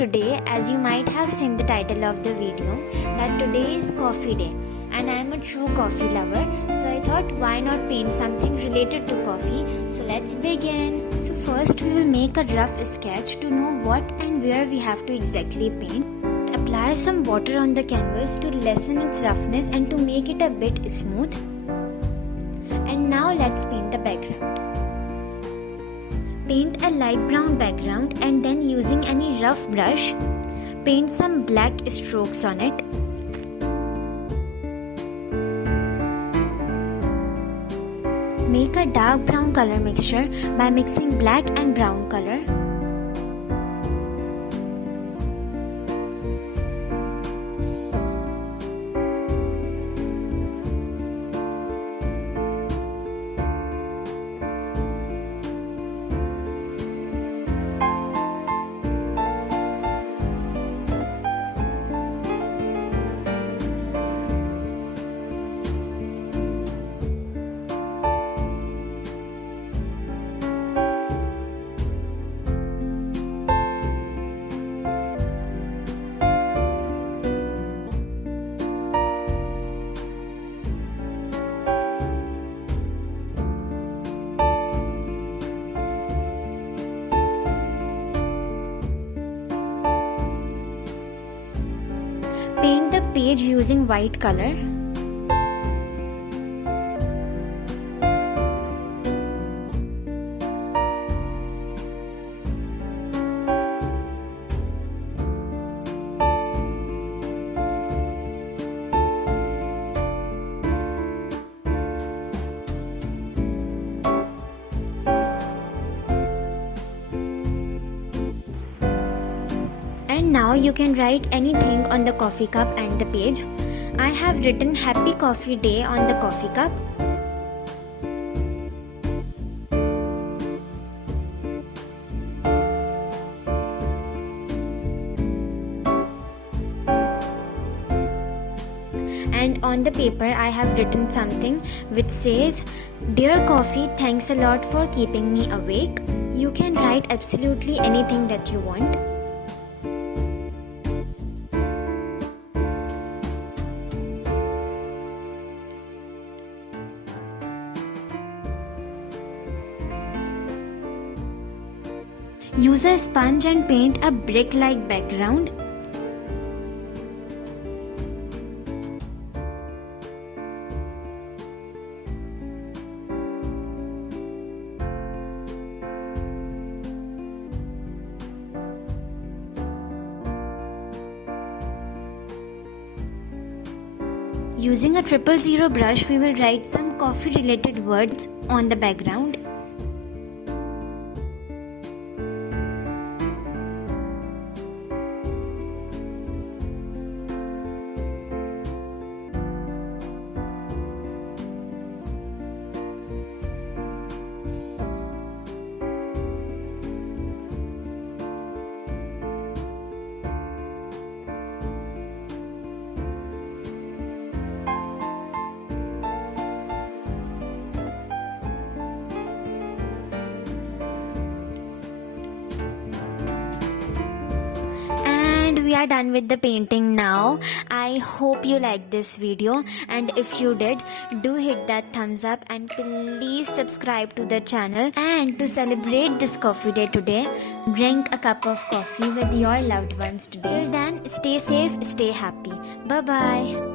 today, as you might have seen the title of the video, that today is coffee day and I am a true coffee lover, so I thought why not paint something related to coffee. So let's begin. So first we will make a rough sketch to know what and where we have to exactly paint. Apply some water on the canvas to lessen its roughness and to make it a bit smooth. And now let's paint the background. Paint a light brown background and then using any rough brush, paint some black strokes on it. Make a dark brown color mixture by mixing black and brown color. Paint the page using white color. And now you can write anything on the coffee cup and the page. I have written Happy Coffee Day on the coffee cup. And on the paper I have written something which says, "Dear Coffee, thanks a lot for keeping me awake." You can write absolutely anything that you want. Use a sponge and paint a brick-like background. Using a 000 brush, we will write some coffee-related words on the background. We are done with the painting now. I hope you liked this video, and if you did, do hit that thumbs up and please subscribe to the channel. And to celebrate this coffee day today, drink a cup of coffee with your loved ones today. Till then, stay safe, stay happy. Bye bye.